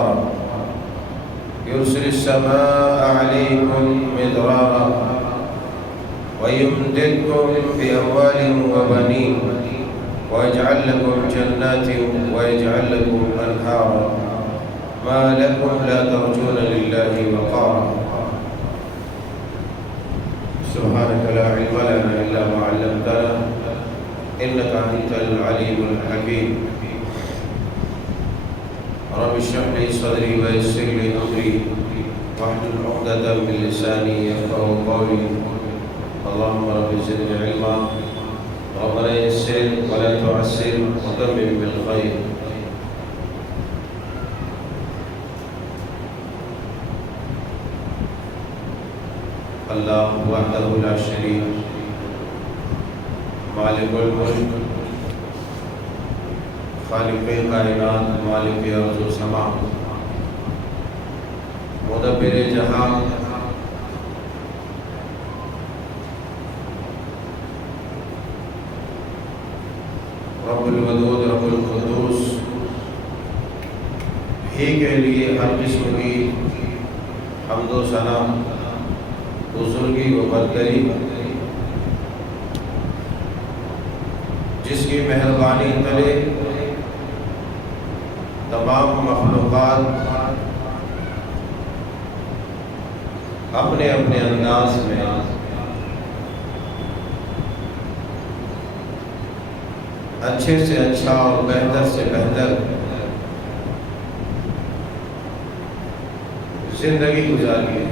قمطرا يرسل السماء عليكم مدرارا ويمددكم بأموال وبنين ويجعل لكم جنات ويجعل لكم أنهارا ما لكم لا ترجون لله وقارا سبحانك لا علم لنا إلا ما علمتنا إنك أنت العليم الحكيم رب اشرح لي صدري ويسر لي أمري واحلل عقدة من لساني يفقهوا قولي اللهم رب زدني علما ربنا يسر ولا تعسر وتمم بالخير اللہ وحدہ لا شریک مالک الملک خالق کائنات مالک ارض و سما مدبر جہاں رب الودود رب القدوس ہی کے لیے ہر قسم کی حمد و ثنا بزرگی و برتری جس کی مہربانی تلے تمام مخلوقات اپنے اپنے انداز میں اچھے سے اچھا اور بہتر سے بہتر زندگی گزاری ہے.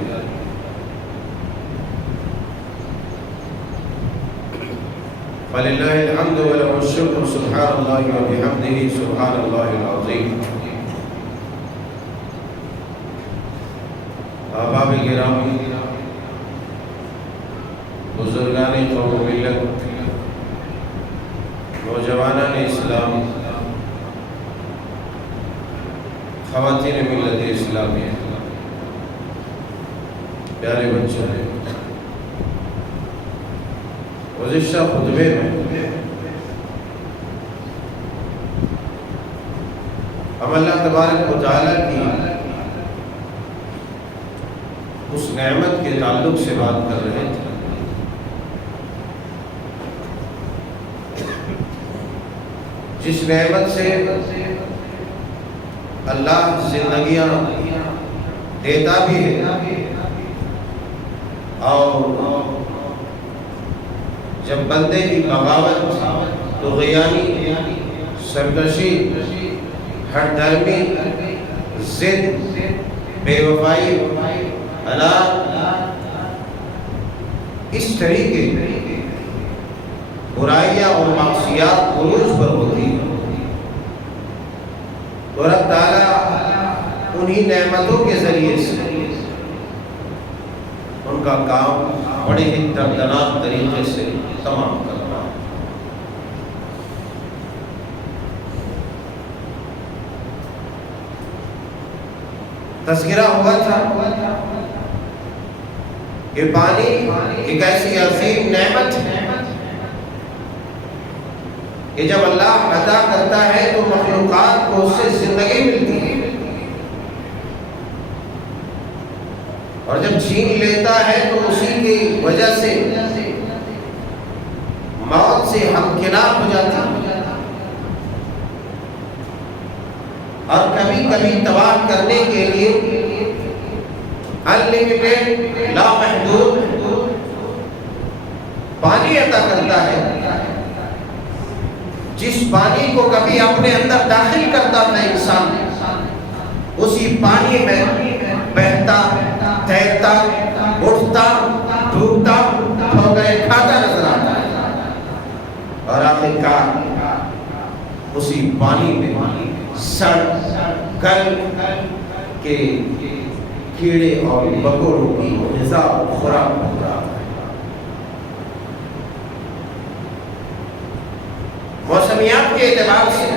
فللہ الحمد ولہ الشکر سبحان اللہ وبحمدہ سبحان اللہ العظیم. احباب گرامی، بزرگان قوم و ملت، نوجوانان اسلام، خواتین ملت اسلامیہ، پیارے بچوں نے گزشتہ خطبے میں ہم اللہ تبارک و تعالیٰ کی اس نعمت کے تعلق سے بات کر رہے تھے جس نعمت سے اللہ زندگیاں دیتا بھی ہے اور جب بندے کی بغاوت، طغیانی، سرکشی، ہٹ دھرمی، ضد، بے وفائی، اس طریقے برائیاں اور معصیات عروج پر ہوتی ہیں تو رب تعالیٰ انہی نعمتوں کے ذریعے سے ان کا کام بڑے ہی دردناک طریقے سے تمام کرنا ہے. تذکرہ ہوا تھا کہ پانی ایک ایسی عظیم نعمت ہے کہ جب اللہ عطا کرتا ہے تو مخلوقات کو اس سے زندگی ملتی ہے اور جب چھین لیتا ہے تو اسی کی وجہ سے موت سے ہمکنار ہو جاتا ہے اور کبھی کبھی تباہ کرنے کے لیے انلمیٹڈ لامحدود پانی عطا کرتا ہے جس پانی کو کبھی اپنے اندر داخل کرتا تھا انسان اسی پانی میں بہتا، تیرتا، اٹھتا، ڈوبتا، ٹھوکریں کھاتا نظر آتا ہے اور آخرکار اسی پانی میں سڑ گل کے کیڑے اور مکوڑوں کی غذا و خوراک بن رہا ہے. موسمیات کے اعتبار سے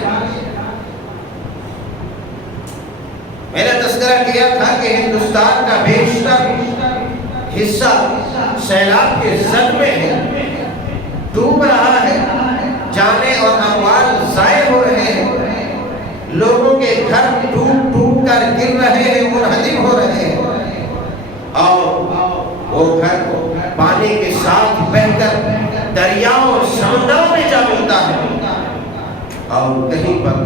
میں نے تذکرہ کیا تھا کہ ہندوستان کا بیشتر حصہ سیلاب کے زد میں ہے، ڈوب رہا ہے، جانیں اور اموال ضائع ہو رہے ہیں، لوگوں کے گھر ٹوٹ ٹوٹ کر گر اور کہیں پر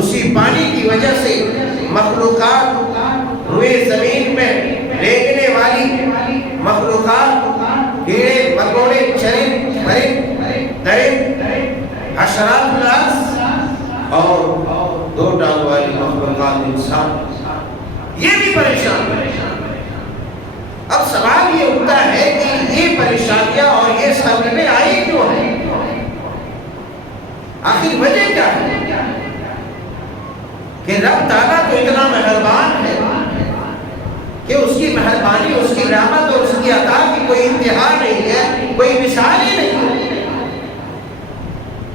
اسی پانی کی وجہ سے مخلوقات روئے زمین میں رینگنے والی مخلوقات کیڑے مکوڑے چرند پرند درند حشرات الارض اور دو ٹانگ والی مخلوقات انسان یہ بھی پریشان ہے۔ اب سوال یہ اٹھتا ہے کہ یہ پریشانیاں اور یہ سرگرمیاں آئی کیوں ہیں؟ آخر وجہ کیا ہے کہ رب تعالیٰ تو اتنا مہربان ہے کہ اس کی مہربانی، اس کی رحمت اور اس کی عطا کی کوئی انتہا نہیں ہے، کوئی مثال ہی نہیں ہے،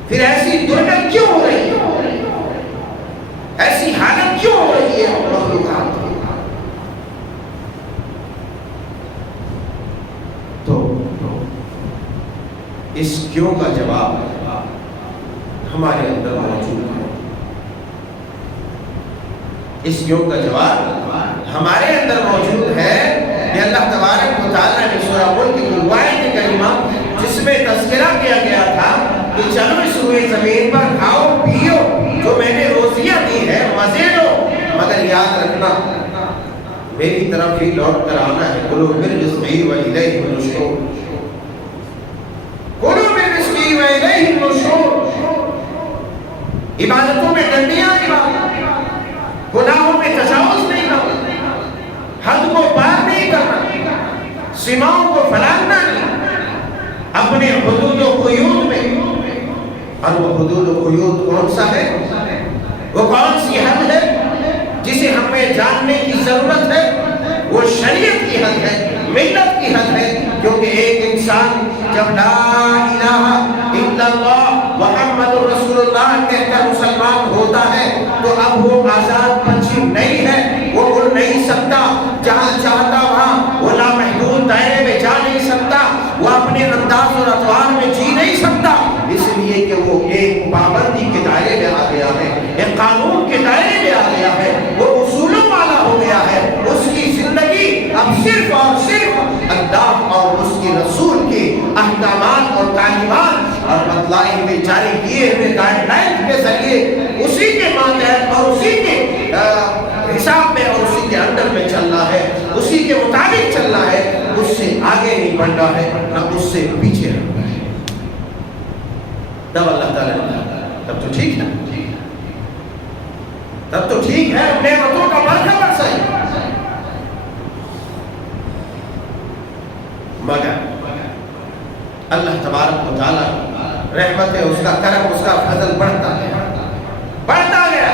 پھر ایسی درگت کیوں ہو رہی ہے؟ ایسی حالت کیوں ہو رہی ہے مخلوقات کی؟ تو اس کیوں کا جواب ہمارے اندر موجود ہے۔ اس کیوں کا جواب ہمارے اندر موجود ہے کہ اللہ تبارک و تعالیٰ نے سورہ ملک کی آیت کریمہ جس میں تذکرہ کیا گیا تھا کہ چلو اس روئے زمین پر کھاؤ پیو، جو میں نے روزیاں دی ہے مزے لو، مگر یاد رکھنا میری طرف ہی لوٹ کر آنا ہے۔ کلوا من رزقی وإلیہ النشور، کلوا من رزقی وإلیہ النشور۔ عبادتوں میں ڈنڈیاں نہیں، گناہوں میں تجاوز نہیں کرنا، حد کو پار نہیں کرنا، سیماؤں کو پھلانگنا نہیں، اپنے حدود و قیود میں۔ اور وہ حدود و قیود کون سا ہے؟ وہ کون سی حد ہے جسے ہمیں جاننے کی ضرورت ہے؟ وہ شریعت کی حد ہے، ملت کی حد ہے، کیونکہ ایک انسان جب لا الہ الا اللہ محمد رسول اللہ کہہ کر مسلمان ہوتا ہے تو اب وہ آزاد پنچھی نہیں ہے، وہ اڑ نہیں سکتا، جہاں چاہتا وہاں وہ لامحدود دائرے میں جا نہیں سکتا، وہ اپنے انداز اور اطوار میں جی نہیں سکتا، اس لیے کہ وہ ایک پابندی کے دائرے میں آ گیا ہے، ایک قانون کے دائرے میں آ گیا ہے، وہ اصولوں والا ہو گیا ہے۔ اس کی زندگی اب صرف اور صرف اللہ اور اس کے رسول کے احکامات اور تعلیمات اور بتلائی ہوئے جاری کیے ہوئے گائیڈ لائن کے ذریعے اسی کے ماتحت اور اسی کے حساب میں اور اسی کے اندر میں چلنا ہے، اسی کے مطابق چلنا ہے، اس سے آگے نہیں بڑھنا ہے نہ اس سے پیچھے رہنا ہے۔ تب اللہ تعالیٰ تب تو ٹھیک ہے، تب تو ٹھیک ہے، نعمتوں کا برکت برسائی، مگر اللہ تبارک و تعالیٰ رحمت ہے، اس کا کرم، اس کا فضل بڑھتا ہے، بڑھتا گیا۔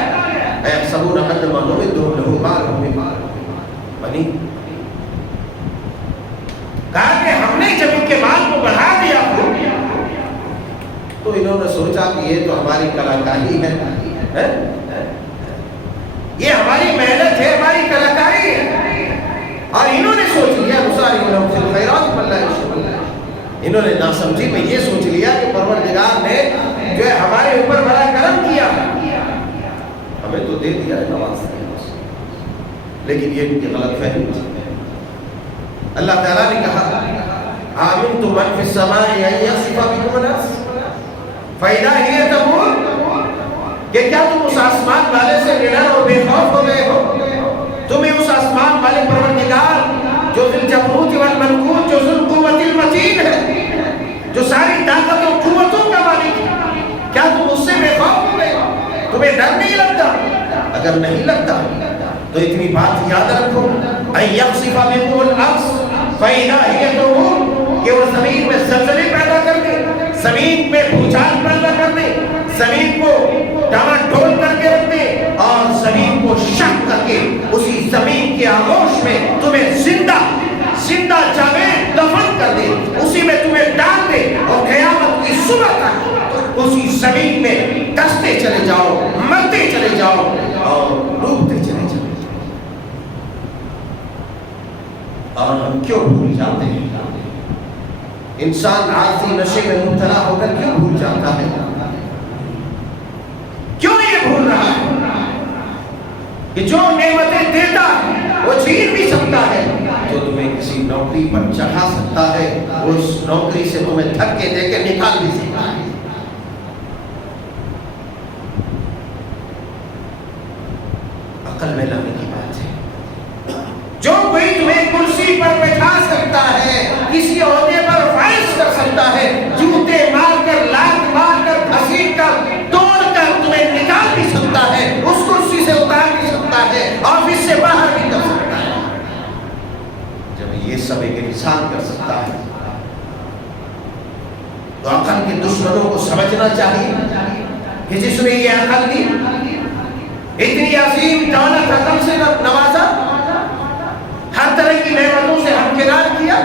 اَيَحْسَبُونَ أَنَّمَا نُمِدُّهُمْ لَهُ مَالٌ وَبَنُونَ، بنی کہا کہ ہم نے جب ان کے مال کو بڑھا دیا تو انہوں نے سوچا کہ یہ تو ہماری کلاکاری ہے، یہ ہماری محنت ہے، ہماری کلاکاری ہے، اور انہوں نے سوچ لیا نُسَارِعُ فِي الْخَيْرَاتِ بَل لَّا يَشْعُرُونَ، انہوں نے ناسمجھی میں یہ سوچ لیا کہ پروردگار نے جو ہے ہمارے اوپر بڑا کرم کیا، ہمیں تو دے دیا ہے، نواز دیا، لیکن یہ ان کی غلط فہمی ہے۔ اللہ تعالیٰ نے کہا آمنتم من فی السماء ان یخسف بکم الارض فاذا ہی تمور، کہ کیا تم اس آسمان والے سے ڈر اور بے خوف ہو گئے ہو؟ تمہیں اس آسمان والے پروردگار جو ذی الجبروت والملکوت، جو ذو القوت المتین ہے، جو ساری طاقت اور قوتوں کا مالک ہے، کیا تم اس سے بے خوف ہو گئے؟ تمہیں ڈر نہیں لگتا؟ اگر نہیں لگتا تو اتنی بات یاد رکھو، ان یخسف بکم الارض فاذا ہی تمور، کہ وہ زمین میں زلزلے پیدا کر دے، زمین میں بھوچال پیدا کر دے، زمین کو ڈاما ڈول کر کے رکھ دے، اور زمین کو شک کر کے اسی زمین کے آغوش میں تمہیں زندہ جاوید دفن کر دے، اسی میں تمہیں ڈال دے، اور قیامت کی صبح تک اسی زمین میں دستے چلے جاؤ، مرتے چلے جاؤ اور ڈوبتے چلے جاؤ۔ اور ہم کیوں بھول جاتے ہیں؟ انسان عارضی نشے میں مبتلا ہو کر کیوں بھول جاتا ہے؟ کیوں یہ بھول رہا ہے کہ جو نعمتیں دیتا ہے وہ چھین بھی سکتا ہے، جو تمہیں کسی نوکری پر چڑھا سکتا ہے اس نوکری سے تمہیں دھکے دے کے نکال بھی سکتا ہے۔ عقل میں لانے کی بات ہے۔ جو کوئی تمہیں کرسی پر بٹھا سکتا ہے، کسی عہدے پر فائز کر سکتا ہے، جوتے مار کر، لات مار کر، گھسیٹ کر، توڑ کر تمہیں نکال بھی سکتا ہے، اس کرسی سے اتار بھی سکتا ہے، آفس سے باہر بھی کر سکتا ہے، جب یہ سب ایک انسان کر سکتا ہے تو عقل کے دشمنوں کو سمجھنا چاہیے کہ جس نے یہ عقل دی، اتنی عظیم دولت عقل سے نوازا، ہر طرح کی نعمتوں سے ہمکنار کیا،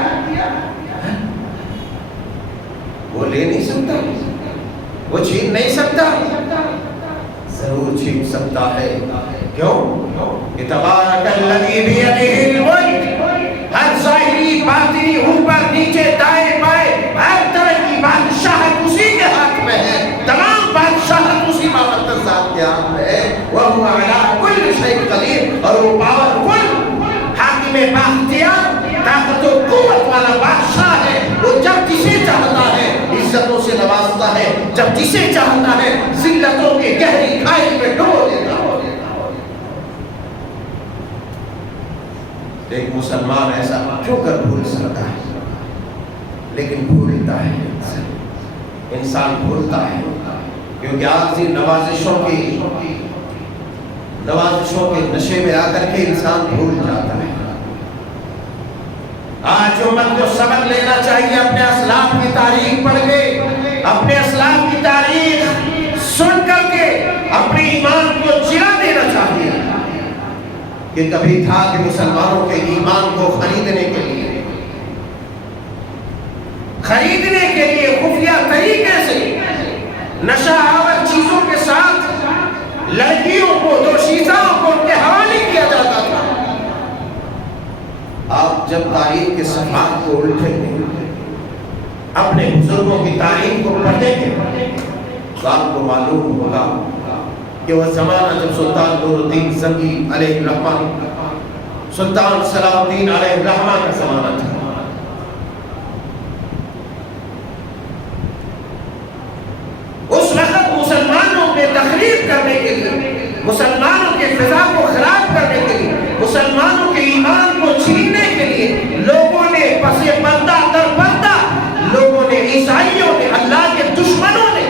وہ لے نہیں سکتا، وہ چھین نہیں سکتا، ضرور چھین سکتا ہے۔ کیوں؟ کہ تبارک الذی بیدہ الملک، ہر ظاہری باطنی، اوپر نیچے دائیں بائیں ہر طرح کی بادشاہت اسی کے ہاتھ میں ہے، تمام بادشاہت اسی بابرکت ذات کے ہاتھ میں ہے، وَهُوَ عَلَىٰ كُلِّ شَيْءٍ قَدِيرٌ، اور وہ پاورفل حاکم بااختیار طاقت و قوت والا بادشاہ ہے، وہ جب جسے چاہتا ہے عزتوں سے نوازتا ہے، جب جسے چاہتا ہے ذلتوں کے گہری کھائی میں ڈبو دیتا ہے۔ ایک مسلمان ایسا کیوں کر بھول سکتا ہے؟ لیکن بھولتا ہے انسان بھولتا ہے، کیونکہ عارضی نوازشوں کے نشے میں آ کر کے انسان بھول جاتا ہے۔ آج امت کو سبق لینا چاہیے، اپنے اسلاف کی تاریخ پڑھ کے، اپنے اسلاف کی تاریخ سن کر کے اپنے ایمان کو جلا دینا چاہیے کہ کبھی تھا کہ مسلمانوں کے ایمان کو خریدنے کے لیے خفیہ طریقے سے نشہ آور چیزوں کے ساتھ لڑکیوں کو، دوشیزاؤں کو ان کے حوالے کیا جاتا تھا۔ آپ جب تاریخ کے صفحات کو الٹیں گے، اپنے بزرگوں کی تاریخ کو پڑھیں گے تو آپ کو معلوم ہوگا کہ وہ زمانہ جب سلطان نور الدین زنگی علیہ الرحمن، سلطان صلاح الدین علیہ الرحمن کا زمانہ تھا۔ اس وقت مسلمانوں میں تخریب کرنے کے لیے، مسلمانوں کے فضا کو خراب کرنے کے لیے، مسلمانوں کے ایمان کو چھیننے کے لیے لوگوں نے پس پردہ در پردہ، لوگوں نے، عیسائیوں نے، اللہ کے دشمنوں نے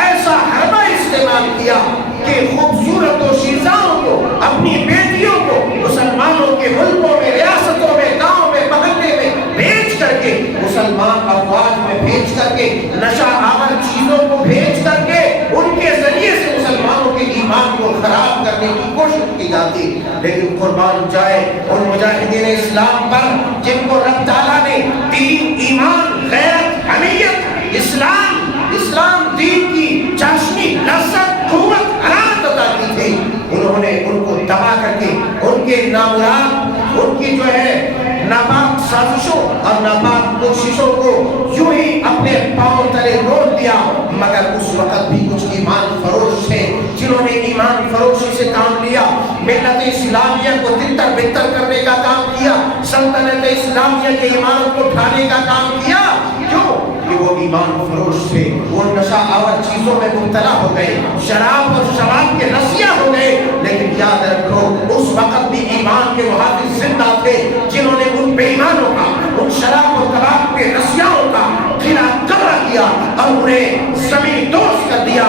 ایسا حربہ استعمال کیا کہ خوبصورت و شیزاؤں کو، اپنی بیٹیوں کو مسلمانوں کے ملکوں میں، ریاستوں میں، گاؤں میں، محلے میں بھیج کر کے، مسلمان افواج میں بھیج کر کے، نشہ آور چیزوں کو بھیج کر کے ان کے ذریعے سے مسلمانوں کے ایمان کو خراب کرنے کی کوشش کی جاتی۔ لیکن قربان جائے ان مجاہدین اسلام پر جن کو رب تعالیٰ نے دین، ایمان، غیرت، حمیت، اسلام دین کی چاشنی، لذت، قوت، حرارت عطا کی تھی، انہوں نے ان کو دبا کر کے ان کے نامراد، ان کی جو ہے ناپاک سازشوں اور ناپاک کوششوں کو یوں ہی اپنے پاؤں تلے روک دیا۔ مگر اس وقت بھی کچھ ایمان فروش تھے جنہوں نے ایمان فروشی سے کام لیا، ملت اسلامیہ کو تتر بتر کرنے کا کام کیا، سلطنت اسلامیہ کے ایمانت کو ڈھانے کا کام کیا۔ کیوں؟ کہ وہ ایمان فروش تھے، وہ نشہ آور چیزوں میں مبتلا ہو گئے، شراب اور شباب کے رسیہ ہو گئے۔ لیکن یاد رکھو اس وقت بھی ایمان کے محافظ زندہ تھے جنہوں نے ان بے ایمانوں کا، ان شراب اور کباب کے رسیاؤں کا قلعہ قبرہ کیا اور انہیں زمین دوز کر دیا،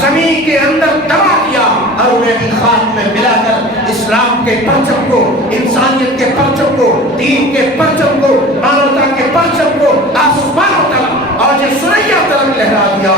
زمین کے اندر دبا دیا اور انہیں بھی خاک میں ملا کر اسلام کے پرچم کو، انسانیت کے پرچم کو، دین کے پرچم کو، مانوتا کے پرچم کو آسمانوں تک اور یہ سریا طرف لہرا دیا۔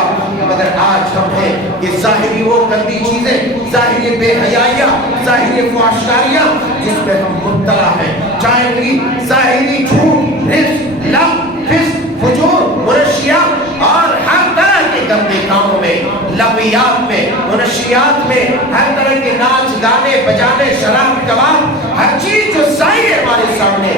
مگر آج ہم ہیں کہ ظاہری وہ گندی چیزیں، ظاہری بے حیائیاں، ظاہری فحاشکاریاں جس میں ہم مبتلا ہیں، چاہے ظاہری جھوٹ، رزق، لغو، فسق، فجور، منشیات اور ہر طرح کے گندے کاموں میں، لغویات میں، منشیات میں، ہر طرح کے ناچ، گانے، بجانے، شراب، کباب، ہر چیز جو ظاہر ہے ہمارے سامنے،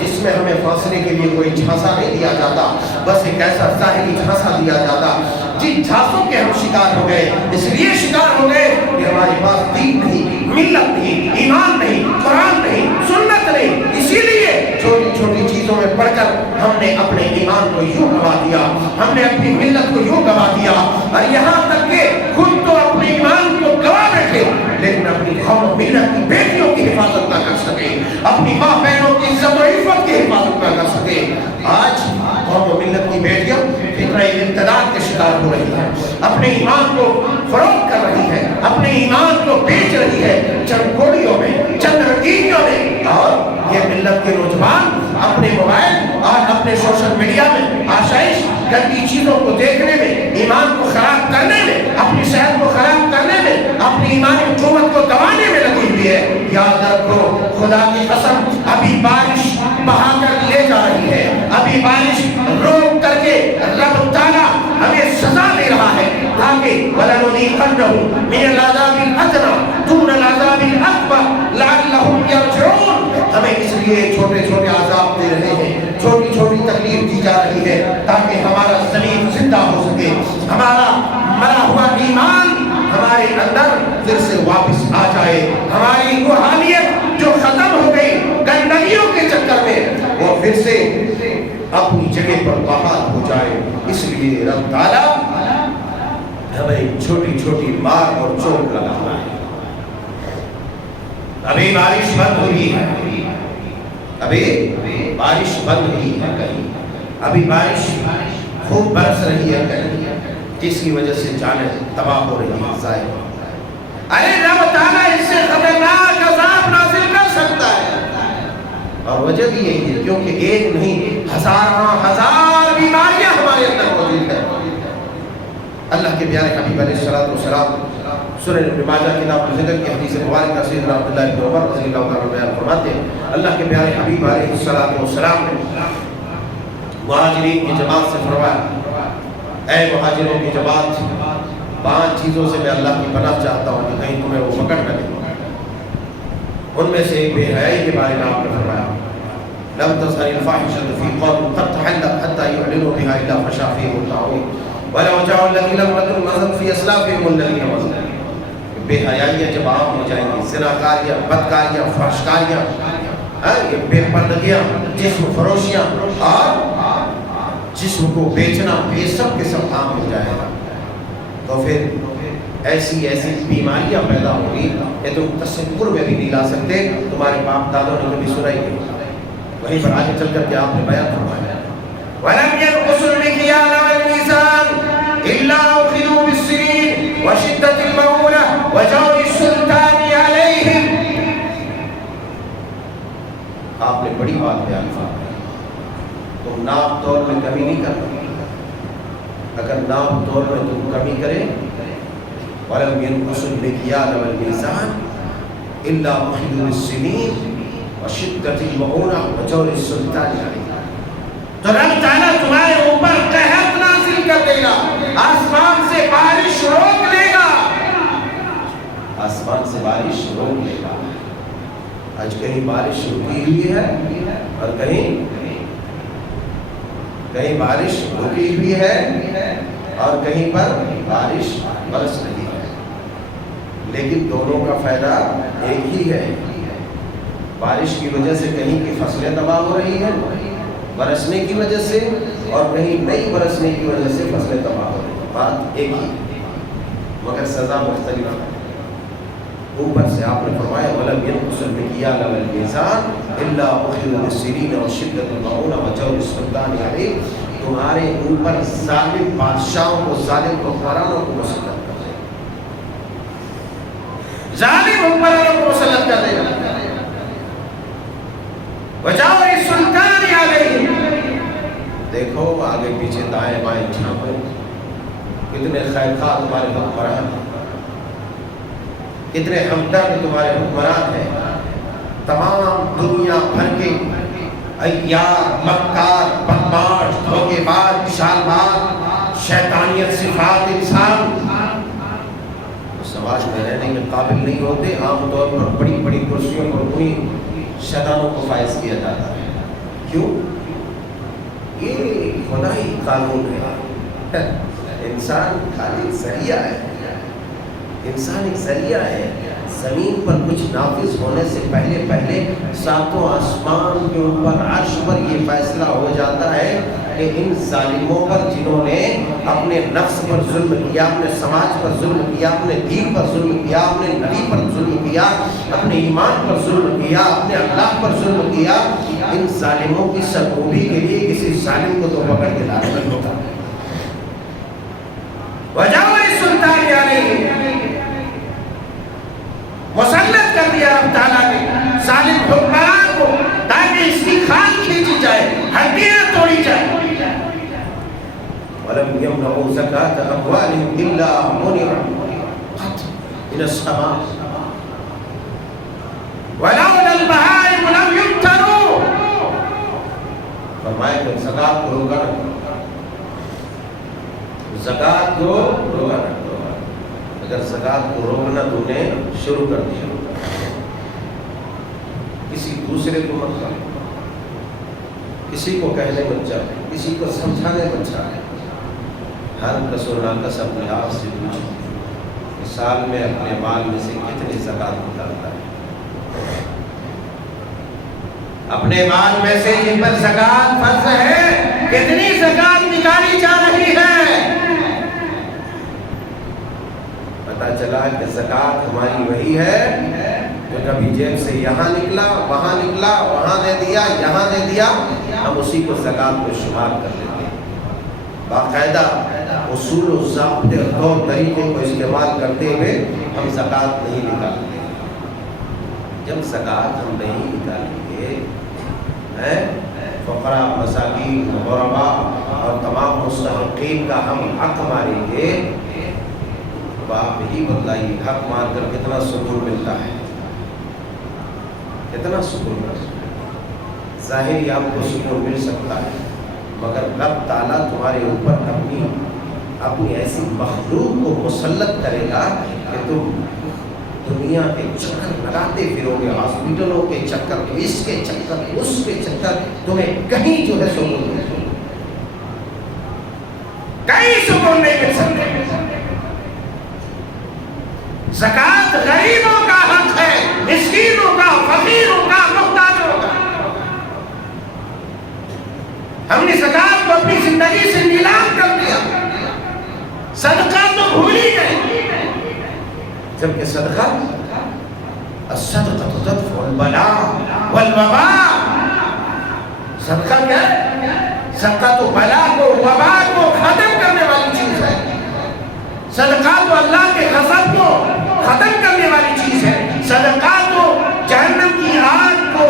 جس میں ہمیں فاصلے کے لیے کوئی جھانسا نہیں دیا جاتا، بس ایک ایسا ظاہری جھانسا دیا جاتا جن جھانسوں کے ہم شکار ہو گئے۔ اس لیے شکار ہو گئے کہ ہمارے پاس دین نہیں، ملت نہیں، ایمان نہیں، قرآن نہیں، سنت نہیں، اسی لیے چھوٹی چھوٹی چیزوں میں پڑھ کر ہم نے اپنے ایمان کو یوں گوا دیا، ہم نے اپنی ملت کو یوں گوا دیا، اور یہاں تک کہ خود تو اپنے ایمان کو گوا بیٹھے لیکن اپنی قوم و ملت کی بیٹیوں کی حفاظت نہ کر سکے، اپنی ماں بہنوں کی عزت و عفت کی حفاظت نہ کر سکے، آج قوم و ملت کی بیٹیاں فطرہ ارتداد کے شکار ہو رہی ہیں، اپنے ایمان کو فروخت کر رہی ہے، اپنے ایمان کو بیچ رہی ہے چند کوڑیوں میں، چند رنگینیوں میں، اور یہ ملت کے نوجوان اپنے موبائل اور اپنے سوشل میڈیا میں آشائش گندی چیزوں کو دیکھنے میں، ایمان کو خراب کرنے میں، اپنی صحت کو خراب کرنے میں، اپنی ایمانی حکومت کو دبانے میں لگی ہوئی ہے۔ یاد رکھو خدا کی قسم، ابھی بارش بہا کر لے جا رہی ہے، ابھی بارش روک کر کے رب تعالیٰ ہمیں سزا دے رہا ہے تاکہ وَلَنُذِيقَنَّهُم مِّنَ الْعَذَابِ الْأَدْنَىٰ دُونَ الْعَذَابِ الْأَكْبَرِ لَعَلَّهُمْ يَرْجِعُونَ۔ ہمیں اس لیے چھوٹے چھوٹے عذاب دے رہے ہیں، چھوٹی چھوٹی تکلیف دی جا رہی ہے تاکہ ہمارا ضمیر زندہ ہو سکے، ہمارا مرا ہوا ایمان ہمارے اندر پھر سے واپس آ جائے، ہماری روحانیت جو ختم ہو گئی گندگیوں کے چکر میں وہ پھر سے اپنی جگہ پر بحال ہو جائے۔ اس لیے رب تعالیٰ ہمیں چھوٹی چھوٹی مار اور چوٹ لگانا ہے۔ ابھی بارش بند ہوئی ہے، ابھی بارش بند ہوئی ہے کہیں، ابھی بارش خوب برس رہی ہے کہیں، جس کی وجہ سے جانیں تباہ ہو رہی ہے، ضائع ہو رہی ہے۔ ارے رب تعالیٰ اس سے خطرناک عذاب نازل کر سکتا ہے، اور وجہ بھی یہی ہے کیونکہ ایک نہیں ہزار بیماریاں ہمارے اندر موجود ہیں۔ اللہ کے پیارے حبیب علیہ السلام سنن ابن ماجہ کتاب الذکر کی حدیث مبارکہ سیدنا عبداللہ بن عمر رضی اللہ تعالیٰ عنہ بیان فرماتے ہیں، اللہ کے پیارے حبیب علیہ السلام نے مہاجرین کی جماعت سے فرمایا، اے مہاجروں کی جماعت، 5 چیزوں سے میں اللہ کی پناہ چاہتا ہوں کہ کہیں تمہیں وہ پکڑ نہ لے۔ ان میں سے ایک بے حیائی کے بارے میں آپ نے فرمایا، لم تظہر الفاحشۃ فی قوم قد تحلت حتی یعلنوا بها الا فشا فیہم الطاعون ولو جاءوا الذین لم تكن مضت فی اسلافہم الذین مضوا۔ بے حیائیاں جب عام ہو جائیں گی، زناکاریاں، بدکاریاں، فحشکاریاں، یہ بے پردگیاں، جسم فروشیاں اور جسم کو بیچنا، یہ سب کے سب عام ہو جائے گا، تو پھر ایسی بیماریاں پیدا ہوگی کہ تم تصور میں بھی نہیں لا سکتے، تمہارے باپ دادوں نے کبھی سنا ہی نہیں۔ وہیں پر آگے چل کر کے آپ نے بیان فرمایا، وَلَمْ يَنْقُصُوا الْمِكْيَالَ وَالْمِيزَانَ إِلَّا أُخِذُوا بِالسِّنِينِ وَشِدَّةِ الْمَوْنَةِ وَجَوْرِ السُّلْطَانِ عَلَيْهِمْ۔ آپ نے بڑی بات بیان فرمائی، تم ناپ تول میں کمی نہیں کرنا، اگر ناپ تول میں تم کمی کرے، وَلَمْ يَنْقُصُوا الْمِكْيَالَ وَالْمِيزَانَ إِلَّا أُخِذُوا بِالسِّنِينِ وَشِدَّةِ الْمَوْنَةِ وَجَوْرِ السُّلْطَانِ عَلَيْهِمْ۔ تو رب تعالیٰ تمہارے اوپر قحط نازل کر دے گا، آسمان سے بارش روک لے گا، آسمان سے بارش روک لے گا۔ آج کہیں بارش رکی ہوئی ہے اور کہیں بارش رکی ہوئی ہے اور کہیں پر بارش برس رہی ہے، لیکن دونوں کا فائدہ ایک ہی ہے۔ بارش کی وجہ سے کہیں کی فصلیں تباہ ہو رہی ہیں برسنے کی وجہ سے، اور کہیں نہیں برسنے کی وجہ سے فصلیں تباہ ہو رہی ہیں، بات ایک ہی مگر سزا مختلف ہے۔ اوپر سے آپ نے فرمایا وَلَمْ يَنْقُصُوا الْمِكْيَالَ وَالْمِيزَانَ إِلَّا أُخِذُوا بِالسِّنِينِ وَشِدَّةِ الْمَوْنَةِ وَجَوْرِ السُّلْطَانِ عَلَيْهِمْ۔ تمہارے اوپر ظالم بادشاہوں کو، ظالم حکمرانوں کو مسلط کر دے گا، ظالم حکمرانوں کو مسلط کر دے گا۔ وَجَوْرِ السُّلْطَانِ عَلَيْهِمْ۔ دیکھو آگے پیچھے دائیں بائیں جھانکو، کتنے خیر خواہ تمہارے حکمران ہیں، کتنے ہمدرد تمہارے حکمران ہیں۔ تمام دنیا بھر کے عیار، مکار، بدماش، دھوکے باز، چال باز، شیطانیت صفات انسان سماج میں رہنے کے قابل نہیں ہوتے، عام طور پر بڑی بڑی کرسیوں پر انہیں شیطانوں کو فائز کیا جاتا ہے۔ کیوں؟ یہ خدائی قانون ہے، انسان خالی ذریعہ ہے، انسان ایک ذریعہ ہے، زمین پر کچھ نافذ ہونے سے پہلے ساتوں آسمان کے اوپر عرش پر یہ فیصلہ ہو جاتا ہے کہ ان ظالموں پر جنہوں نے اپنے نفس پر ظلم کیا، اپنے سماج پر ظلم کیا، اپنے دین پر ظلم کیا، اپنے نبی پر ظلم کیا، اپنے ایمان پر ظلم کیا، اپنے اللہ پر ظلم کیا، ان ظالموں کی سرکوبی کے لیے کسی ظالم کو تو پکڑ کے لانا ہوگا۔ وجاوری سلطان علیہ مسلط کر دیا رب تعالیٰ نے ظالم حکمران کو، تاکہ اس کی کھال کھینچی جائے، ہڈیاں توڑی جائے۔ وَلَمْ يَمْنَعُوا زَكَاةَ أَمْوَالِهِمْ إِلَّا مُنِعُوا مِنَ السَّمَاءِ وَلَوْلَا الْبَهَائِمُ لَمْ يُبْتَلُوا۔ فرمایا کہ زکات کو روکا نہ، زکات کو روکا نہ۔ اگر زکات کو روکنا تو نے شروع کر دیا، کسی دوسرے کو مت کرو، کسی کو کہنے مت چاہے، کسی کو سمجھانے مت چاہے، ہر کس و ناکس اپنے آپ سے پوچھو کہ سال میں اپنے مال میں سے کتنی زکات نکالتا ہے۔ اپنے مال میں سے جن پر زکات فرض ہے کتنی زکات نکالی جا رہی ہے؟ پتہ چلا کہ زکات ہماری وہی ہے جو کبھی جیب سے یہاں نکلا، وہاں نکلا، وہاں دے دیا، یہاں دے دیا، ہم اسی کو زکات میں شمار کر لیتے ہیں۔ باقاعدہ اصول و ضابطے اور طور طریقے کو استعمال کرتے ہوئے ہم زکات نہیں نکالتے۔ جب زکات ہم نہیں نکالیں گے، فقراء، مساکین، غرباء اور تمام مستحقین کا ہم حق ماریں گے، تو آپ یہی بتلائیے حق مار کر کتنا سکون ملتا ہے، کتنا سکون ملتا ہے۔ ظاہری آپ کو سکون مل سکتا ہے، مگر رب تعالیٰ تمہارے اوپر اپنی ایسی مخلوق کو مسلط کرے گا کہ تم دنیا کے چکر لگاتے پھرو گے، ہاسپٹلوں کے چکر، اس کے چکر، اس کے چکر، تمہیں کہیں جو ہے سکون نہیں، کہیں سکون نہیں مل سکتے۔ زکات غریبوں کا حق ہے، مسکینوں کا، فقیروں کا، محتاجوں کا۔ ہم نے زکات کو اپنی زندگی سے نیلام کر دیا، صدقہ تو بھول ہی گئے، جبکہ صدقہ الصدقہ تدفع البلاء والوباء۔ صدقہ کیا ہے؟ صدقہ تو بلا کو، وبا کو ختم کرنے والی چیز ہے۔ صدقہ تو اللہ کے غضب کو ختم کرنے والی چیز ہے۔ صدقہ تو جہنم کی آگ کو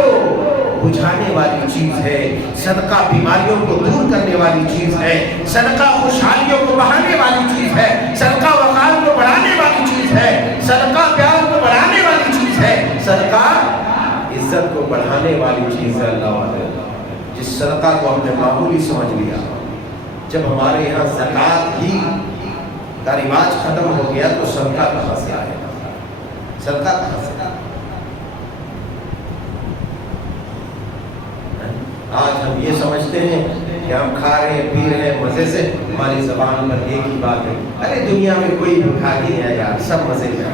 بجھانے والی چیز ہے۔ صدقہ بیماریوں کو دور کرنے والی چیز ہے۔ صدقہ خوشحالیوں کو بڑھانے والی چیز ہے۔ صدقہ وقار کو بڑھانے والی چیز ہے۔ صدقہ پیار کو بڑھانے والی چیز ہے۔ صدقہ عزت کو بڑھانے والی چیز ہے۔ اللہ والے جس صدقہ کو ہم نے معمولی سمجھ لیا، جب ہمارے یہاں زکات ہی کا رواج ختم ہو گیا تو صدقہ کہاں سے آئے گا؟ صدقہ کہاں سے؟ آج ہم یہ سمجھتے ہیں کہ ہم کھا رہے ہیں، پی رہے ہیں مزے سے، ہماری زبان پر ایک ہی بات ہے، ارے دنیا میں کوئی بھوکا نہیں ہے یار، سب مزے میں،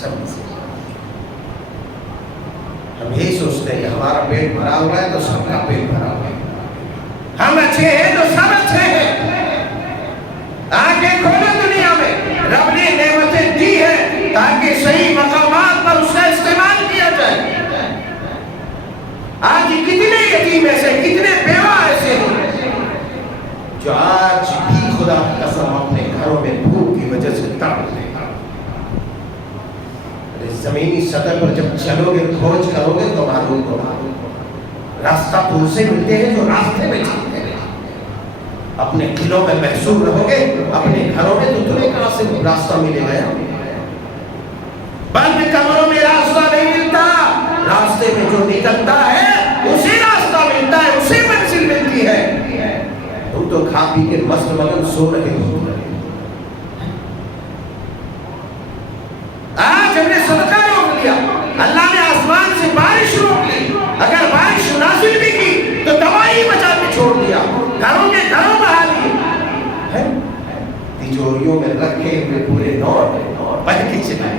سب مزے میں۔ ہم یہی سوچتے ہیں کہ ہمارا پیٹ بھرا ہوا ہے تو سب کا پیٹ بھرا ہوا ہے، ہم اچھے ہیں تو سب اچھے ہیں۔ آنکھیں کھولو دنیا میں، رب نے نعمتیں دی ہیں تاکہ صحیح مقامات پر اس کا استعمال کیا جائے۔ آج کتنے یتیم ایسے، کتنے بیوہ ایسے ہیں جو آج بھی خدا کی قسم اپنے گھروں میں بھوک کی وجہ سے تڑپ رہے ہیں۔ زمینی سطح پر جب چلو گے، کھوج کرو گے تو معلوم ہوگا، راستہ تو اسے ملتے ہیں جو راستے میں چلتے ہیں۔ اپنے قلعوں میں محصور رہو گے، اپنے گھروں میں تو تمہیں کہاں سے راستہ ملے گا؟ بند کمروں میں راستہ نہیں ملتا، راستے میں جو نکلتا ہے اسی راستہ ملتا ہے، اسی منزل ملتی ہے۔ تم تو کھا پی کے مست مگن سو رہے ہو۔ آج ہم نے صدقہ روک لیا، اللہ نے آسمان سے بارش روک لی، اگر بارش نازل بھی کی تو دوائی بچا کے چھوڑ دیا، گھروں کے گھروں بہا لیے، تجوریوں میں رکھے ہوئے پورے نوٹ پہن کے چلائے۔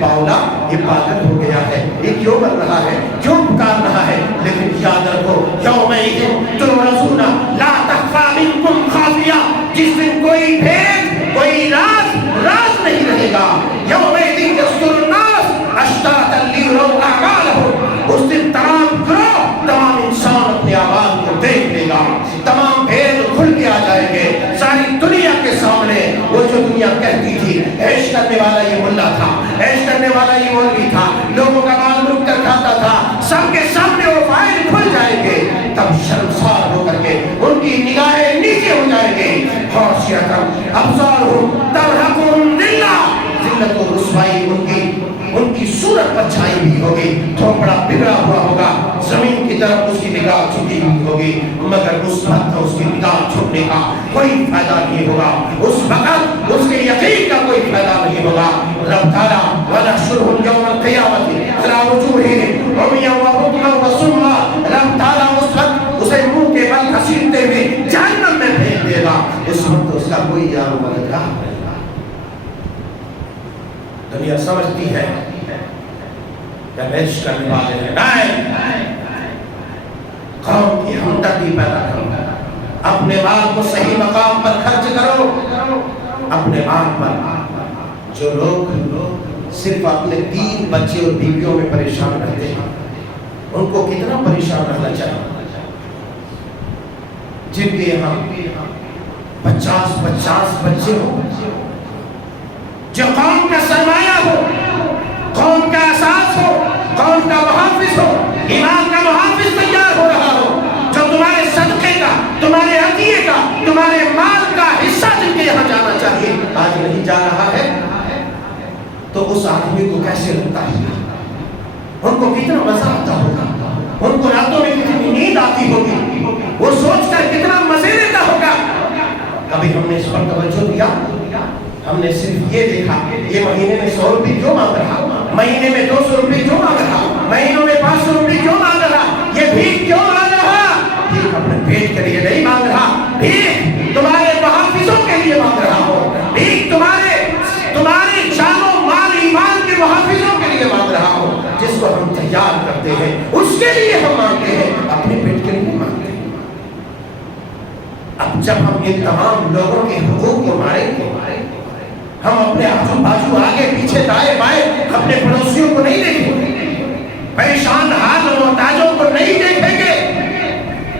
باولا یہ پاگل ہو گیا ہے، یہ کیوں بن رہا ہے، کیوں پکار رہا ہے؟ لیکن یاد رکھو یومئذ تعرضون لا تخفی منکم خافیہ، جس دن کوئی بھید کوئی راز نہیں رہے گا. یومئذ یصدر الناس اشتاتا لیروا اعمالهم، اس دن تمام گروہ تمام انسان اپنے اعمال کو دیکھ لے گا، تمام بھید کھل کے آ جائیں گے ساری دنیا کے سامنے. وہ جو دنیا کہتی تھی عیش کرنے والا یہ ملا تھا، عیش کرنے والا یہ مولوی تھا، لوگوں کا مال لوٹ کر کھاتا تھا، سب کے سامنے وہ فائل کھل جائیں گے. تب شرمسار ہو کر کے ان کی نگاہیں نیچے ہو جائیں گے. خاشعۃ ابصارہم ترہقہم ذلہ، ذلت و رسوائی ان کی صورت پر چھائی ہوئی ہوگی، تھوپڑا بگڑا ہوا ہوگا، زمین کی طرف اس کی نگاہ جھکی ہوئی ہوگی، مگر اس وقت اس کی نگاہ جھکنے کا کوئی فائدہ نہیں ہوگا، اس وقت اس کے یقین کا کوئی فائدہ نہیں ہوگا. رب تعالیٰ وَنَحْشُرُهُمْ يَوْمَ الْقِيَامَةِ عَلَىٰ وُجُوهِهِمْ عُمْيًا وَبُكْمًا وَصُمًّا، رب تعالیٰ اس وقت اسے منہ کے بل گھسیٹتے ہوئے جہنم میں پھینک دے گا. اس وقت اس کا کوئی یار و مددگار نہیں. دنیا سمجھتی ہے کہ عیش کرنے والے ہیں، نہیں، قوم کی ہمدردی پیدا کرو، اپنے مال کو صحیح مقام پر خرچ کرو. اپنے مال پر جو لوگ صرف اپنے 3 بچے اور بیویوں میں پریشان رہتے ہیں، ان کو کتنا پریشان رہنا چاہیے. جن کے یہاں 50 بچے ہوں، جو قوم کا سرمایہ ہو، قوم کا اساس ہو، قوم کا محافظ ہو، ایمان کا محافظ تیار ہو رہا ہو، جو تمہارے صدقے کا، تمہارے عطیے کا، تمہارے مال کا حصہ جن کے یہاں جانا چاہیے آج نہیں جا رہا ہے، تو اس آدمی کو کیسے لگتا ہے؟ ان کو کتنا مزہ آتا ہوگا، ان کو راتوں میں کتنی نیند آتی ہوگی، وہ سوچ کر کتنا مزے لیتا ہوگا. کبھی ہم نے اس پر توجہ دیا؟ ہم نے صرف یہ دیکھا یہ مہینے میں 100 روپے کیوں مانگ رہا، مہینے میں 200 روپے کیوں مانگ رہا، مہینوں میں 500 روپے کیوں مانگ رہا، یہ بھیک کیوں مانگ رہا؟ بھیک اپنے پیٹ کے لیے نہیں مانگ رہا، بھیک تمہارے محافظوں کے لیے مانگ رہا ہو، بھیک تمہارے جان و مال ایمان کے محافظوں کے لیے مانگ رہا ہو. جس کو ہم تیار کرتے ہیں اس کے لیے ہم مانگتے ہیں، اپنے پیٹ کے لیے مانگتے ہیں. اب جب ہم ان تمام لوگوں کے حقوق کو ماریں گے، ہم اپنے آجو باجو آگے پیچھے دائیں بائیں اپنے پڑوسیوں کو نہیں دیکھیں گے، پریشان حال محتاجوں کو نہیں دیکھیں گے،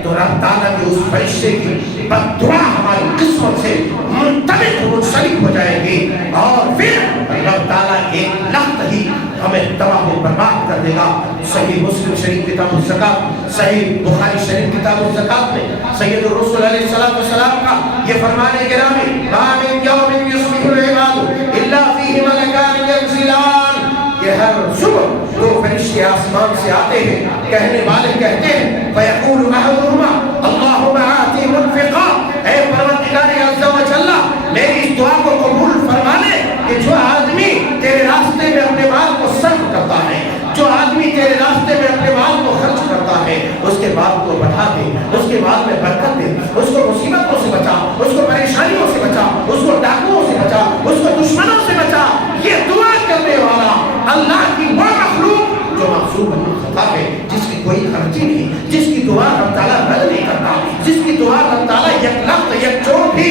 تو رب تعالیٰ کی اس فرشتے کی بد دعا ہماری قسمت سے منسلک ہو جائے گی، اور پھر رب تعالیٰ ایک لخت ہی ہمیں تباہ و برباد کر دے گا. صحیح مسلم شریف کتاب الزکات، صحیح بخاری شریف کتاب الزکات میں سید الرسول علیہ السلام کا یہ فرمان گرامی، ما من یوم یصبح العباد الا فیہ ملکان ینزلان، کہ ہر صبح 2 فرشتے آسمان سے آتے ہیں، کہنے والے کہتے ہیں فیقول احدهما اللهم آت منفقا، اے پروردگار عز و جل میری اس دعا کو قبول فرما لے کہ جو آدمی تیرے راستے میں اپنے مال کو صرف کرتا ہے، جو آدمی تیرے راستے میں اپنے مال کو خرچ کرتا ہے، اس کے مال کو بڑھا دے، اس کے مال میں برکت دے، اس کو مصیبتوں سے بچا، اس کو پریشانیوں سے بچا، اس کو ڈاکوؤں سے بچا، اس کو دشمنوں سے بچا. یہ دعا کرنے والا اللہ کی وہ مخلوق جو معصوم خطا ہے، جس کی کوئی خرچی نہیں، جس کی دعا رب تعالیٰ رد نہیں کرتا، جس کی دعا رب تعالیٰ یک لفظ یک چوٹ بھی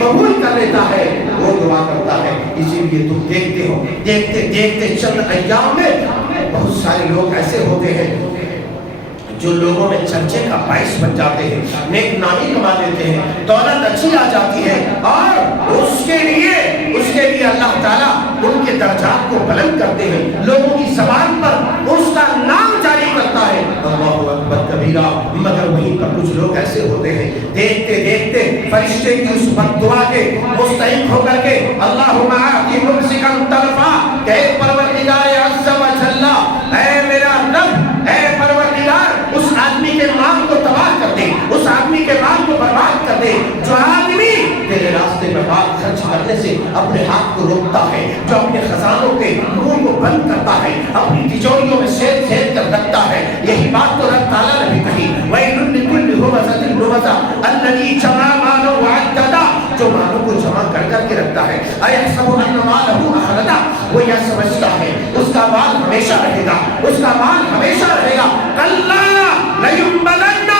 قبول کر لیتا ہے، وہ دعا کرتا ہے. اسی لیے تم دیکھتے ہو، دیکھتے دیکھتے چند ایام میں بہت سارے لوگ ایسے ہوتے ہیں جو لوگوں میں چرچے کا باعث بن جاتے ہیں، نیک نامی کما لیتے ہیں، دولت اچھی آ جاتی ہے، اور اس کے لیے اللہ تعالیٰ ان کے درجات کو بلند کرتے ہیں، لوگوں کی زبان پر اس کا نام جاری کرتا ہے. اللہ اکبر کبیرہ. مگر وہیں پر کچھ لوگ ایسے ہوتے ہیں دیکھتے دیکھتے فرشتے کی اس بد دعا کے مستحق ہو کر کے اللہم آتی ممسکا طرفا، کہ پروردگار عز و جل، اے میرا رب، اے پروردگار اس آدمی کے مال کو تباہ کر دے، اس آدمی کے مال کو برباد کر دے جو آدمی تیرے راستے میں مال خرچ کرنے سے اپنے ہاتھ کو روکتا ہے، جو اپنے خزانوں کے منہ کو بند کرتا ہے، اپنی تجوریوں میں سید کر رکھتا ہے. یہی بات تو رب تعالیٰ نے بھی کہی، وَيْلٌ لِكُلِّ هُمَزَةٍ لُمَزَةٍ الَّذِي جَمَعَ مَالًا وَعَدَّدَهُ، جو مالوں کو جمع کر کے رکھتا ہے. أَيَحْسَبُ أَنَّ مَالَهُ أَخْلَدَهُ، وہ یہ سمجھتا ہے ہمیشہ رہے گا، اس کا مال ہمیشہ رہے گا. کلا لیمبلن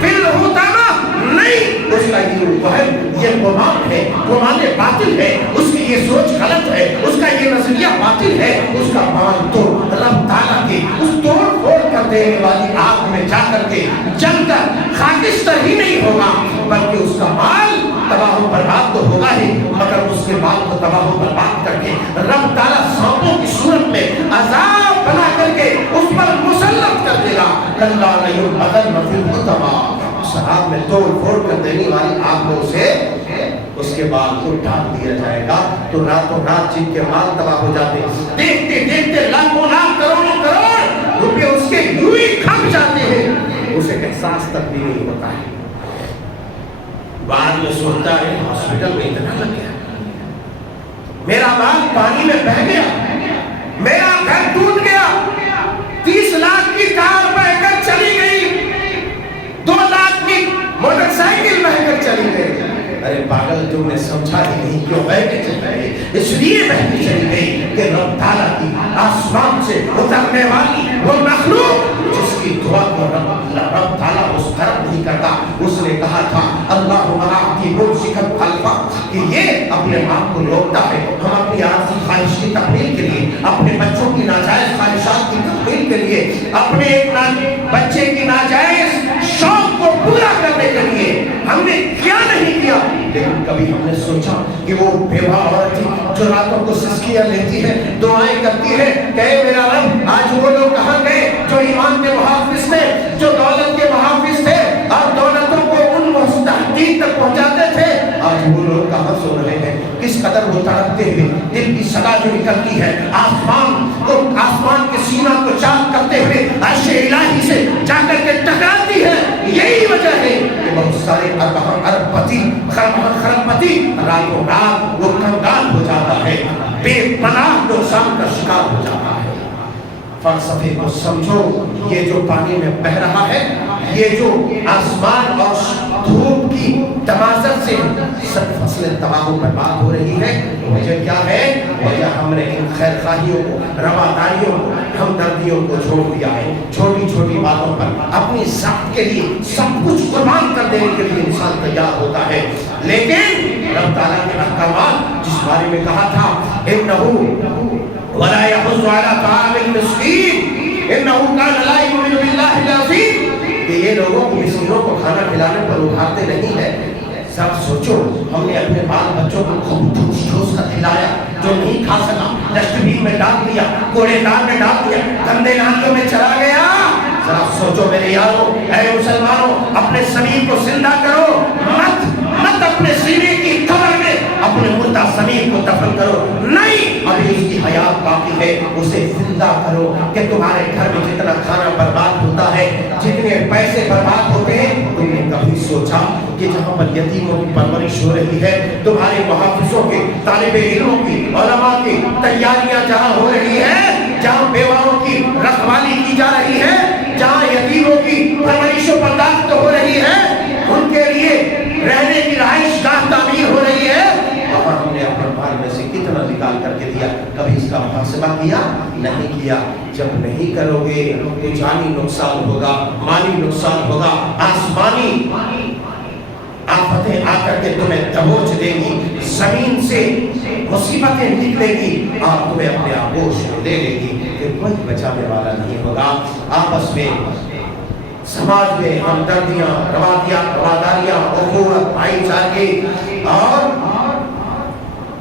فی الحطمہ، نہیں، اس کا یہ وہم، یہ گمان ہے، گمان باطل ہے، اس کی یہ سوچ غلط ہے، اس کا یہ نظریہ باطل ہے. اس کا مال تو رب تعالیٰ کی اس توڑ پھوڑ کر دینے والی آگ میں جا کر کے جل کر خاکستر ہی نہیں ہوگا، بلکہ اس کا مال تباہ و برباد تو ہوگا ہی، مگر اس کے مال کو تباہ و برباد کر کے رب تعالیٰ سانپوں کی صورت میں عذاب بنا کر کے اس پر مسلط کر دے گا. کلا لیمبلن فی الحطمہ، آگ میں توڑ پھوڑ کر دینے والی آگ میں اسے اس کے بعد کو ڈال دیا جائے گا. تو راتوں رات جن کے مال تباہ ہو جاتے، دیکھتے دیکھتے لاکھوں لاکھ کروڑوں کروڑ روپے اس کے یوں ہی کھپ جاتے ہیں، اسے احساس تک بھی نہیں ہوتا ہے. بعد میں سنتا ہے ہاسپٹل میں اتنا لگ گیا، میرا مال پانی میں بہہ گیا، میرا گھر ٹوٹ گیا، 30 لاکھ کی کار بہ کر چلی گئی، 2 لاکھ کی موٹر سائیکل بہ کر چلی گئی. ارے پاگل، تم نے سمجھا ہی نہیں کیوں بہ کے چلی گئی؟ اس لیے بہ کے چلی گئی کہ رب تعالیٰ کی آسمان سے اترنے والی وہ مخلوق جس کی دعا کو رب تعالیٰ مسترد نہیں کرتا. اس نے کہا تھا اللہم آتی ممسکت قلبا، کہ یہ اپنے آپ کو روکتا ہے. ہم اپنی عارضی خواہش کی تکمیل کے لیے، اپنے بچوں کی ناجائز خواہشات کی تکمیل کے لیے، اپنے ایک بچے کی ناجائز شوق کو پورا کرنے کے لیے ہم نے کیا نہیں کیا. لیکن کبھی ہم نے سوچا کہ وہ بیوہ عورت تھی جو راتوں کو سسکیاں لیتی ہے، دعائیں کرتی ہے کہ اے میرا رب، آج وہ لوگ کہاں گئے جو ایمان کے محافظ تھے، جو دولت کے محافظ تھے اور دولتوں کو ان مستحقین تک پہنچاتے تھے، آج وہ لوگ کہاں سو رہے ہیں. کس قدر وہ تڑپتے ہوئے دل کی صدا جو نکلتی ہے آسمان کے سینہ کو چاک کرتے ہوئے عرش الہی سے جا کر کے ٹکراتی ہے. یہی وجہ ہے کہ بہت سارے اربپتی خربپتی راتوں رات وہ کنگال ہو جاتا ہے، بے پناہ نقصان کا شکار ہو جاتا ہے. فلسفے کو سمجھو، یہ جو پانی میں بہ رہا ہے، یہ جو آسمان اور دھوپ کی تمازت سے سب فصلیں تباہ و برباد ہو رہی ہے، وجہ کیا ہے؟ وجہ ہم نے ان خیر خواہیوں کو، رواداریوں کو، ہمدردیوں کو چھوڑ دیا ہے. چھوٹی چھوٹی باتوں پر اپنی ذات کے لیے سب کچھ قربان کر دینے کے لیے انسان تیار ہوتا ہے. لیکن رب تعالیٰ کے احکامات جس بارے میں کہا تھا انہو ولا يحض على طعام المسكين انه كان لا يؤمن بالله العظيم، کہ یہ لوگوں کو مسکینوں کو کھانا کھلانے پر ابھارتے نہیں ہے. سب سوچو، ہم نے اپنے بال بچوں کو خوب ٹھوس ٹھوس کر کھلایا، جو نہیں کھا سکا ڈسٹ بین میں ڈال دیا، کوڑے دان میں ڈال دیا، گندے نالیوں میں چلا گیا. ذرا سوچو میرے یارو، اے مسلمانوں، اپنے ضمیر کو زندہ کرو، مت اپنے سینے کی قبر میں اپنے مردہ ضمیر کو دفن کرو. نہیں، ابھی اس کی حیات باقی ہے، اسے زندہ کرو. کہ تمہارے گھر میں جتنا کھانا برباد ہوتا ہے، جتنے پیسے برباد ہوتے ہیں، تم نے کبھی سوچا کہ جہاں پر یتیموں کی پرورش ہو رہی ہے، تمہارے محافظوں کے، طالب علموں کی، علماء کی تیاریاں جہاں ہو رہی ہے، جہاں بیواؤں کی رکھوالی کی جا رہی ہے، جہاں یتیموں کی پرورش و برداشت ہو رہی ہے، ان کے لیے رہنے کی رہائش گاہ تعمیر ہو رہی ہے، وہاں ہم نے اپنے مال میں سے کتنا نکال کر کے دیا؟ کبھی اس کا محاسبہ کیا؟ نہیں کیا. جب نہیں کرو گے تو جانی نقصان ہوگا، مالی نقصان ہوگا، آسمانی آفتیں آ کر کے تمہیں دبوچ دیں گی، زمین سے مصیبتیں نکلے گی اور تمہیں اپنے آغوش میں لے لے گی کہ کوئی بچانے والا نہیں ہوگا. آپس میں سماج میں ہمدردیاں، رواداریاں، اخوت، بھائی چارگی اور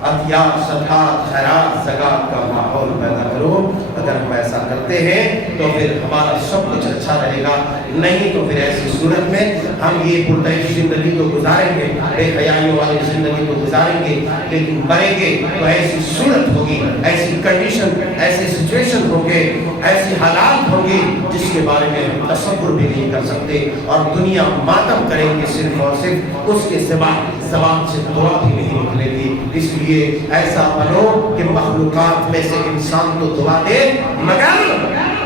عطیہ، صدقات، خیرات، زکات کا ماحول پیدا کرو. اگر ہم ایسا کرتے ہیں تو پھر ہمارا سب کچھ اچھا رہے گا. نہیں تو پھر ایسی صورت میں ہم یہ پرتعیش زندگی تو گزاریں گے، بے حیائیوں والی زندگی تو گزاریں گے، لیکن مریں گے تو ایسی صورت ہوگی، ایسی کنڈیشن، ایسے سچویشن ہوں گے، ایسی حالات ہوں گے جس کے بارے میں ہم تصور بھی نہیں کر سکتے. اور دنیا ماتم کریں گے صرف اور صرف اس کے سوا زبان سے دعا بھی نہیں نکلے گی. اس لیے ایسا بنو کہ مخلوقات میں سے انسان تو دعا دے، مگر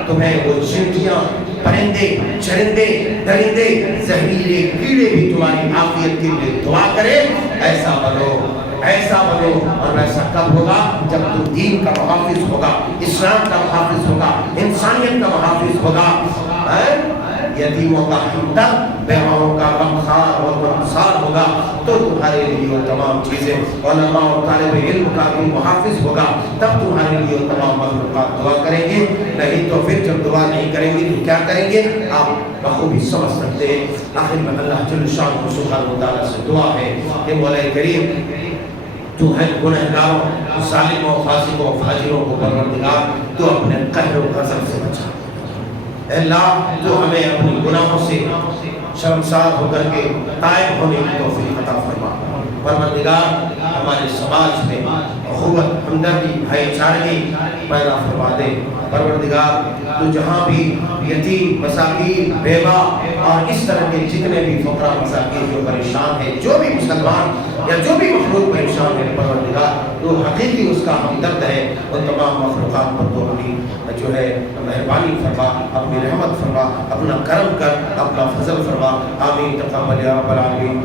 تمہیں وہ چنٹیاں، پرندے، چرندے، درندے، زہریلے کیڑے بھی تمہاری عافیت کے لیے دعا کرے. ایسا بنو ایسا بنو، اور ویسا کب ہوگا؟ جب تو دین کا محافظ ہوگا، اسلام کا محافظ ہوگا، انسانیت کا محافظ ہوگا، یتیموں کا ہمدرد، بیواؤں کا غمخوار اور ممسار ہوگا، تو تمہارے لیے وہ تمام چیزیں، علماء اور طالب علم کا بھی محافظ ہوگا، تب تمہارے لیے وہ تمام مخلوقات دعا کریں گے۔ نہیں تو پھر جب دعا نہیں کریں گے تو کیا کریں گے؟ آپ بخوبی سمجھ سکتے ہیں۔ آخر میں اللہ جل شانہ سبحانہ و تعالیٰ سے دعا ہے کہ مولا کریم تو ہے گنہگاروں، ظالموں، فاسقوں، فاجروں کو پروردگار تو اپنے قہر و غضب سے بچا۔ اے اللہ تو ہمیں اپنی گناہوں سے شرمسار ہو کر کے تائب ہونے کی توفیق عطا فرما۔ پروردگار ہمارے سماج میں اخوت، ہمدردی، بھائی چارگی پیدا فرما دے۔ پروردگار تو جہاں بھی یتیم، مساکین، بیوہ اور اس طرح کے جتنے بھی فقراء مساکین جو پریشان ہیں، جو بھی مسلمان یا جو بھی مخلوق پریشان ہے، پروردگار تو حقیقی اس کا ہمدرد ہے، ان تمام مخلوقات پر تو اپنی جو ہے مہربانی فرما، اپنی رحمت فرما، اپنا کرم کر، اپنا فضل فرما۔ آمین تقبل یا رب العالمین۔